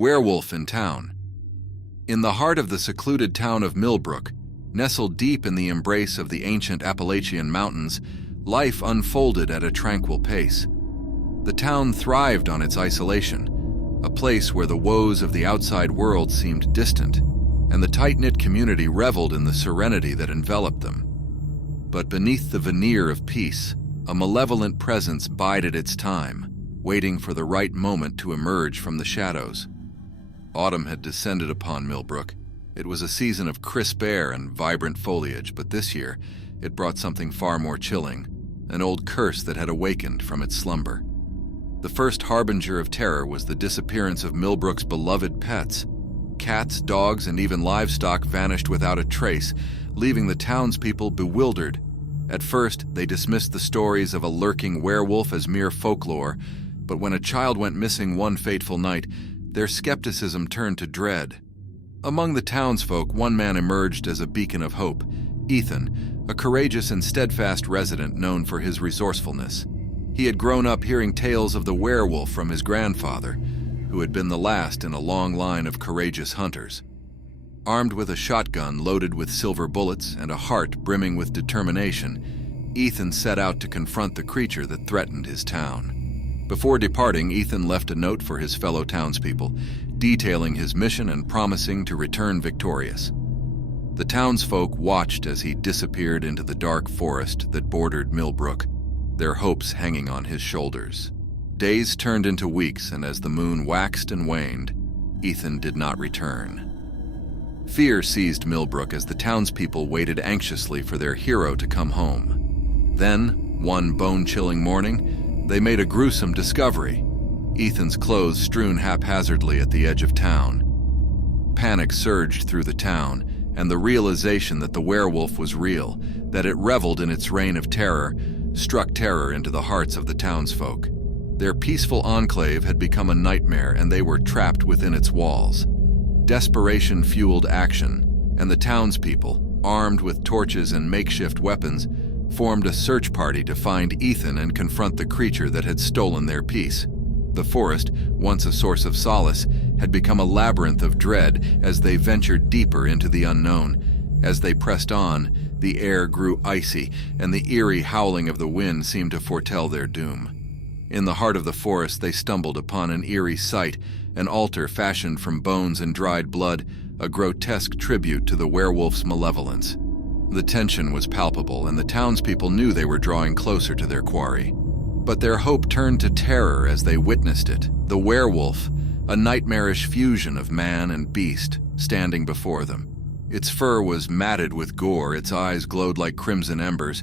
Werewolf in town. In the heart of the secluded town of Millbrook, nestled deep in the embrace of the ancient Appalachian Mountains, life unfolded at a tranquil pace. The town thrived on its isolation, a place where the woes of the outside world seemed distant, and the tight-knit community reveled in the serenity that enveloped them. But beneath the veneer of peace, a malevolent presence bided its time, waiting for the right moment to emerge from the shadows. Autumn had descended upon Millbrook. It was a season of crisp air and vibrant foliage, but this year it brought something far more chilling, an old curse that had awakened from its slumber. The first harbinger of terror was the disappearance of Millbrook's beloved pets. Cats, dogs, and even livestock vanished without a trace, leaving the townspeople bewildered. At first, they dismissed the stories of a lurking werewolf as mere folklore, but when a child went missing one fateful night, their skepticism turned to dread. Among the townsfolk, one man emerged as a beacon of hope: Ethan, a courageous and steadfast resident known for his resourcefulness. He had grown up hearing tales of the werewolf from his grandfather, who had been the last in a long line of courageous hunters. Armed with a shotgun loaded with silver bullets and a heart brimming with determination, Ethan set out to confront the creature that threatened his town. Before departing, Ethan left a note for his fellow townspeople, detailing his mission and promising to return victorious. The townsfolk watched as he disappeared into the dark forest that bordered Millbrook, their hopes hanging on his shoulders. Days turned into weeks, and as the moon waxed and waned, Ethan did not return. Fear seized Millbrook as the townspeople waited anxiously for their hero to come home. Then, one bone-chilling morning, they made a gruesome discovery: Ethan's clothes strewn haphazardly at the edge of town. Panic surged through the town, and the realization that the werewolf was real, that it reveled in its reign of terror, struck terror into the hearts of the townsfolk. Their peaceful enclave had become a nightmare, and they were trapped within its walls. Desperation fueled action, and the townspeople, armed with torches and makeshift weapons, formed a search party to find Ethan and confront the creature that had stolen their peace. The forest, once a source of solace, had become a labyrinth of dread as they ventured deeper into the unknown. As they pressed on, the air grew icy, and the eerie howling of the wind seemed to foretell their doom. In the heart of the forest, they stumbled upon an eerie sight: an altar fashioned from bones and dried blood, a grotesque tribute to the werewolf's malevolence. The tension was palpable, and the townspeople knew they were drawing closer to their quarry. But their hope turned to terror as they witnessed it. The werewolf, a nightmarish fusion of man and beast, standing before them. Its fur was matted with gore, its eyes glowed like crimson embers,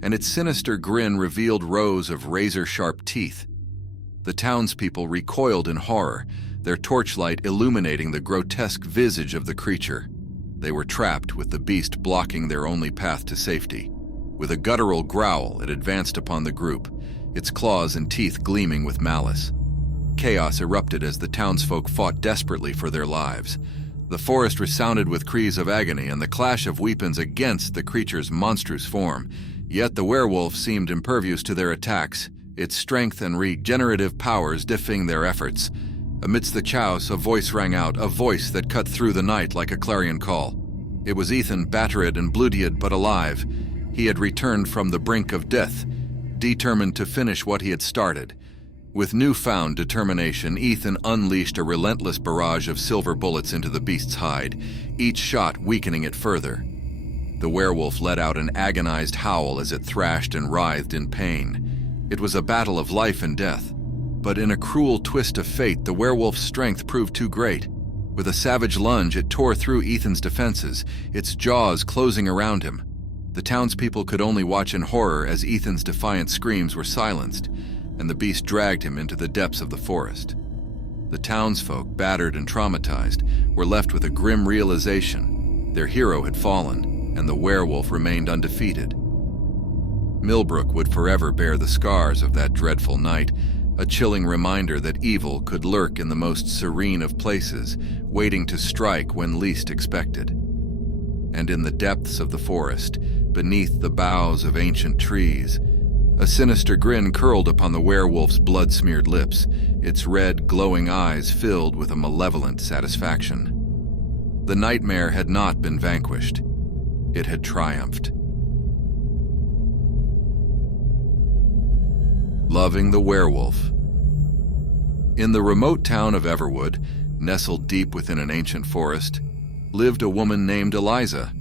and its sinister grin revealed rows of razor-sharp teeth. The townspeople recoiled in horror, their torchlight illuminating the grotesque visage of the creature. They were trapped, with the beast blocking their only path to safety. With a guttural growl, it advanced upon the group, its claws and teeth gleaming with malice. Chaos erupted as the townsfolk fought desperately for their lives. The forest resounded with cries of agony and the clash of weapons against the creature's monstrous form. Yet the werewolf seemed impervious to their attacks, its strength and regenerative powers defying their efforts. Amidst the chaos, a voice rang out, a voice that cut through the night like a clarion call. It was Ethan, battered and bloodied but alive. He had returned from the brink of death, determined to finish what he had started. With newfound determination, Ethan unleashed a relentless barrage of silver bullets into the beast's hide, each shot weakening it further. The werewolf let out an agonized howl as it thrashed and writhed in pain. It was a battle of life and death. But in a cruel twist of fate, the werewolf's strength proved too great. With a savage lunge, it tore through Ethan's defenses, its jaws closing around him. The townspeople could only watch in horror as Ethan's defiant screams were silenced, and the beast dragged him into the depths of the forest. The townsfolk, battered and traumatized, were left with a grim realization: their hero had fallen, and the werewolf remained undefeated. Millbrook would forever bear the scars of that dreadful night, a chilling reminder that evil could lurk in the most serene of places, waiting to strike when least expected. And in the depths of the forest, beneath the boughs of ancient trees, A sinister grin curled upon the werewolf's blood-smeared lips, its red, glowing eyes filled with a malevolent satisfaction. The nightmare had not been vanquished. It had triumphed. Loving the werewolf. In the remote town of Everwood, nestled deep within an ancient forest, lived a woman named Eliza.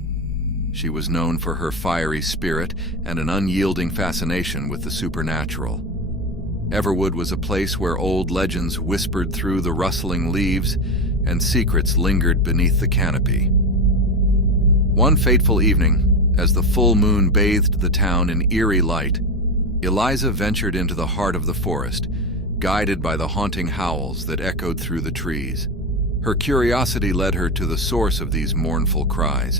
She was known for her fiery spirit and an unyielding fascination with the supernatural. Everwood was a place where old legends whispered through the rustling leaves and secrets lingered beneath the canopy. One fateful evening, as the full moon bathed the town in eerie light, Eliza ventured into the heart of the forest, guided by the haunting howls that echoed through the trees. Her curiosity led her to the source of these mournful cries,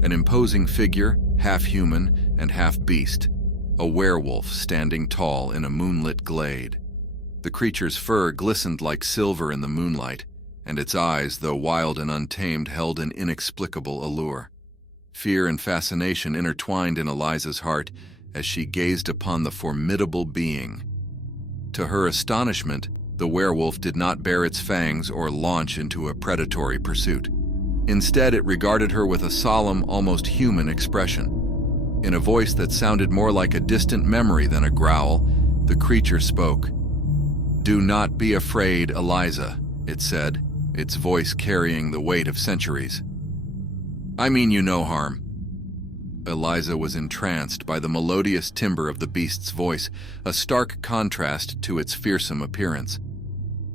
an imposing figure, half human and half beast, a werewolf standing tall in a moonlit glade. The creature's fur glistened like silver in the moonlight, and its eyes, though wild and untamed, held an inexplicable allure. Fear and fascination intertwined in Eliza's heart as she gazed upon the formidable being. To her astonishment, the werewolf did not bare its fangs or launch into a predatory pursuit. Instead, it regarded her with a solemn, almost human expression. In a voice that sounded more like a distant memory than a growl, the creature spoke. "Do not be afraid, Eliza," it said, its voice carrying the weight of centuries. "I mean you no harm." Eliza was entranced by the melodious timbre of the beast's voice, a stark contrast to its fearsome appearance.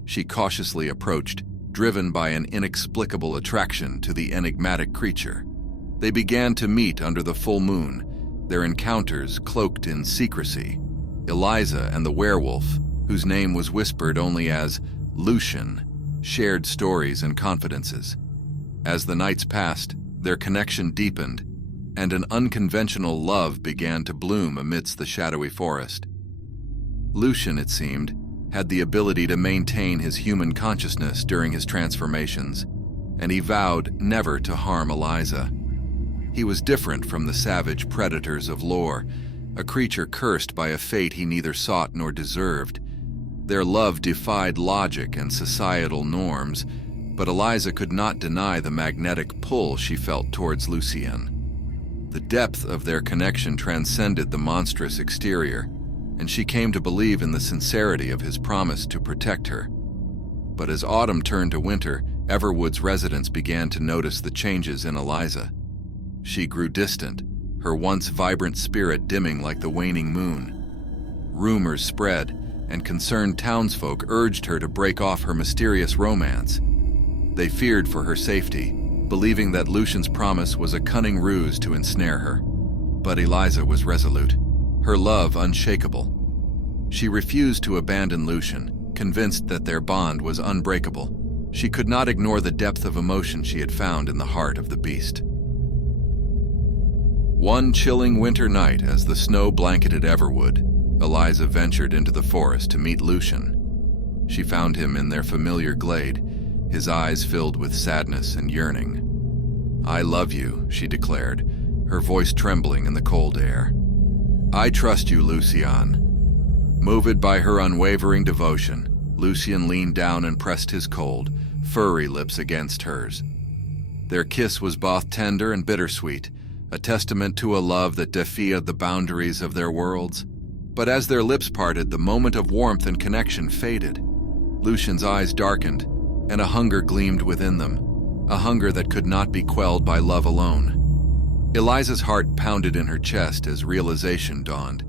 She cautiously approached, driven by an inexplicable attraction to the enigmatic creature. They began to meet under the full moon, their encounters cloaked in secrecy. Eliza and the werewolf, whose name was whispered only as Lucian, shared stories and confidences. As the nights passed, their connection deepened, and an unconventional love began to bloom amidst the shadowy forest. Lucian, it seemed, had the ability to maintain his human consciousness during his transformations, and he vowed never to harm Eliza. He was different from the savage predators of lore, a creature cursed by a fate he neither sought nor deserved. Their love defied logic and societal norms, but Eliza could not deny the magnetic pull she felt towards Lucian. The depth of their connection transcended the monstrous exterior, and she came to believe in the sincerity of his promise to protect her. But as autumn turned to winter, Everwood's residents began to notice the changes in Eliza. She grew distant, her once vibrant spirit dimming like the waning moon. Rumors spread, and concerned townsfolk urged her to break off her mysterious romance. They feared for her safety, believing that Lucian's promise was a cunning ruse to ensnare her. But Eliza was resolute, her love unshakable. She refused to abandon Lucian, convinced that their bond was unbreakable. She could not ignore the depth of emotion she had found in the heart of the beast. One chilling winter night, as the snow blanketed Everwood, Eliza ventured into the forest to meet Lucian. She found him in their familiar glade, his eyes filled with sadness and yearning. "I love you," she declared, her voice trembling in the cold air. "I trust you, Lucian." Moved by her unwavering devotion, Lucian leaned down and pressed his cold, furry lips against hers. Their kiss was both tender and bittersweet, a testament to a love that defied the boundaries of their worlds. But as their lips parted, the moment of warmth and connection faded. Lucian's eyes darkened, and a hunger gleamed within them, a hunger that could not be quelled by love alone. Eliza's heart pounded in her chest as realization dawned.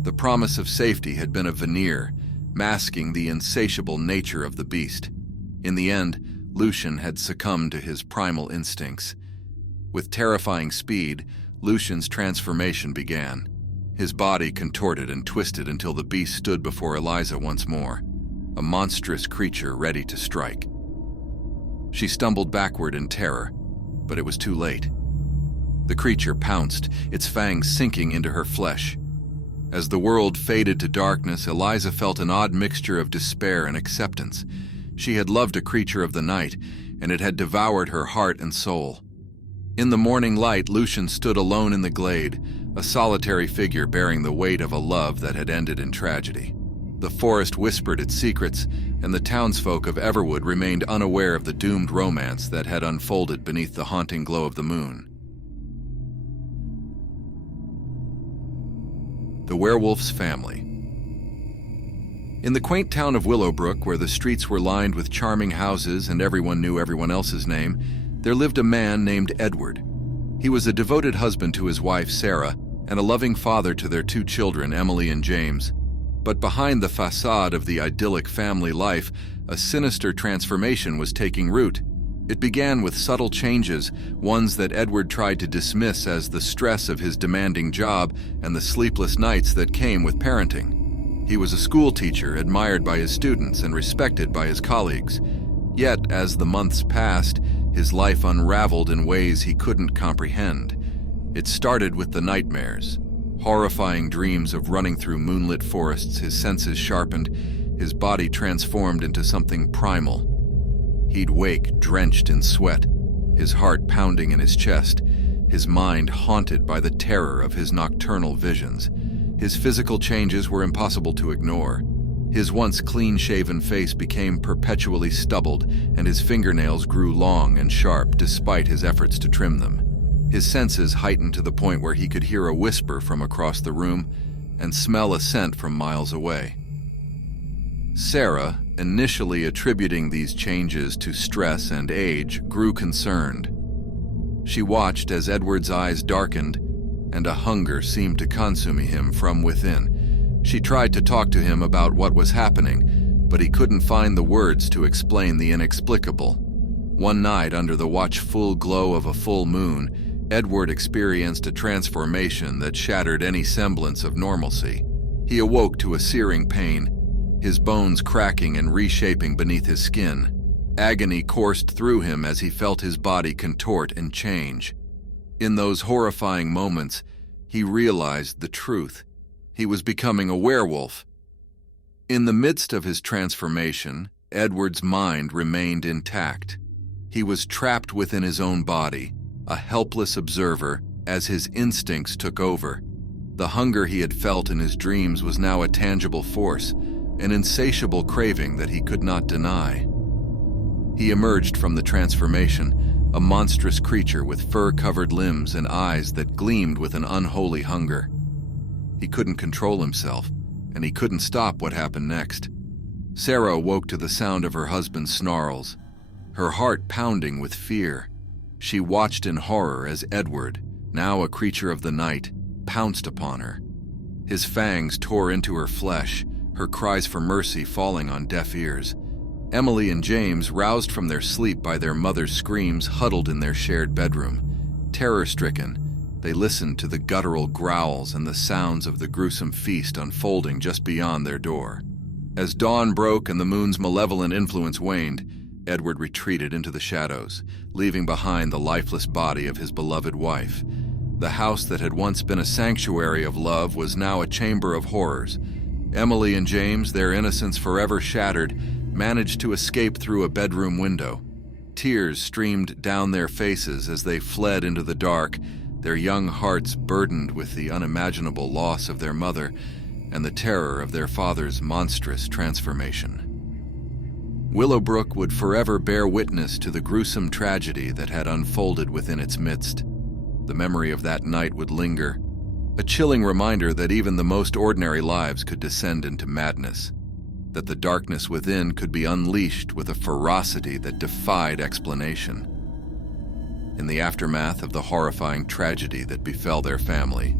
The promise of safety had been a veneer, masking the insatiable nature of the beast. In the end, Lucian had succumbed to his primal instincts. With terrifying speed, Lucian's transformation began. His body contorted and twisted until the beast stood before Eliza once more, a monstrous creature ready to strike. She stumbled backward in terror, but it was too late. The creature pounced, its fangs sinking into her flesh. As the world faded to darkness, Eliza felt an odd mixture of despair and acceptance. She had loved a creature of the night, and it had devoured her heart and soul. In the morning light, Lucian stood alone in the glade, a solitary figure bearing the weight of a love that had ended in tragedy. The forest whispered its secrets, and the townsfolk of Everwood remained unaware of the doomed romance that had unfolded beneath the haunting glow of the moon. The werewolf's family. In the quaint town of Willowbrook, where the streets were lined with charming houses and everyone knew everyone else's name, there lived a man named Edward. He was a devoted husband to his wife, Sarah, and a loving father to their 2 children, Emily and James. But behind the facade of the idyllic family life, a sinister transformation was taking root. It began with subtle changes, ones that Edward tried to dismiss as the stress of his demanding job and the sleepless nights that came with parenting. He was a school teacher, admired by his students and respected by his colleagues. Yet, as the months passed, his life unraveled in ways he couldn't comprehend. It started with the nightmares. Horrifying dreams of running through moonlit forests, his senses sharpened, his body transformed into something primal. He'd wake drenched in sweat, his heart pounding in his chest, his mind haunted by the terror of his nocturnal visions. His physical changes were impossible to ignore. His once clean-shaven face became perpetually stubbled, and his fingernails grew long and sharp despite his efforts to trim them. His senses heightened to the point where he could hear a whisper from across the room and smell a scent from miles away. Sarah, initially attributing these changes to stress and age, grew concerned. She watched as Edward's eyes darkened, and a hunger seemed to consume him from within. She tried to talk to him about what was happening, but he couldn't find the words to explain the inexplicable. One night, under the watchful glow of a full moon, Edward experienced a transformation that shattered any semblance of normalcy. He awoke to a searing pain, his bones cracking and reshaping beneath his skin. Agony coursed through him as he felt his body contort and change. In those horrifying moments, he realized the truth. He was becoming a werewolf. In the midst of his transformation, Edward's mind remained intact. He was trapped within his own body, a helpless observer as his instincts took over. The hunger he had felt in his dreams was now a tangible force, an insatiable craving that he could not deny. He emerged from the transformation, a monstrous creature with fur-covered limbs and eyes that gleamed with an unholy hunger. He couldn't control himself, and he couldn't stop what happened next. Sarah awoke to the sound of her husband's snarls, her heart pounding with fear. She watched in horror as Edward, now a creature of the night, pounced upon her. His fangs tore into her flesh, her cries for mercy falling on deaf ears. Emily and James, roused from their sleep by their mother's screams, huddled in their shared bedroom. Terror-stricken, they listened to the guttural growls and the sounds of the gruesome feast unfolding just beyond their door. As dawn broke and the moon's malevolent influence waned, Edward retreated into the shadows, leaving behind the lifeless body of his beloved wife. The house that had once been a sanctuary of love was now a chamber of horrors. Emily and James, their innocence forever shattered, managed to escape through a bedroom window. Tears streamed down their faces as they fled into the dark, their young hearts burdened with the unimaginable loss of their mother and the terror of their father's monstrous transformation. Willowbrook would forever bear witness to the gruesome tragedy that had unfolded within its midst. The memory of that night would linger, a chilling reminder that even the most ordinary lives could descend into madness, that the darkness within could be unleashed with a ferocity that defied explanation. In the aftermath of the horrifying tragedy that befell their family,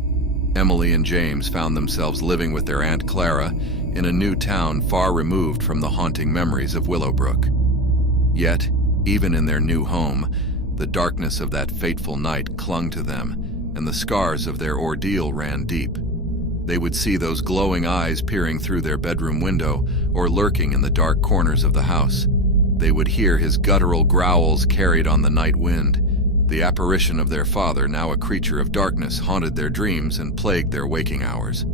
Emily and James found themselves living with their Aunt Clara in a new town far removed from the haunting memories of Willowbrook. Yet, even in their new home, the darkness of that fateful night clung to them, and the scars of their ordeal ran deep. They would see those glowing eyes peering through their bedroom window or lurking in the dark corners of the house. They would hear his guttural growls carried on the night wind. The apparition of their father, now a creature of darkness, haunted their dreams and plagued their waking hours.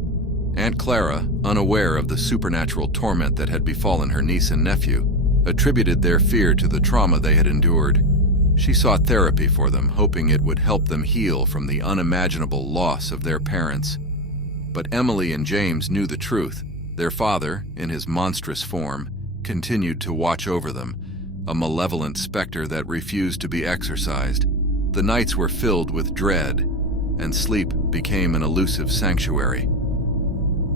Aunt Clara, unaware of the supernatural torment that had befallen her niece and nephew, attributed their fear to the trauma they had endured. She sought therapy for them, hoping it would help them heal from the unimaginable loss of their parents. But Emily and James knew the truth. Their father, in his monstrous form, continued to watch over them, a malevolent specter that refused to be exorcised. The nights were filled with dread, and sleep became an elusive sanctuary.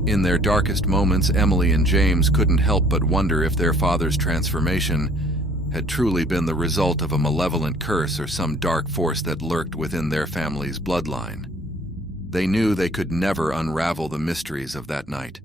In their darkest moments, Emily and James couldn't help but wonder if their father's transformation had truly been the result of a malevolent curse or some dark force that lurked within their family's bloodline. They knew they could never unravel the mysteries of that night.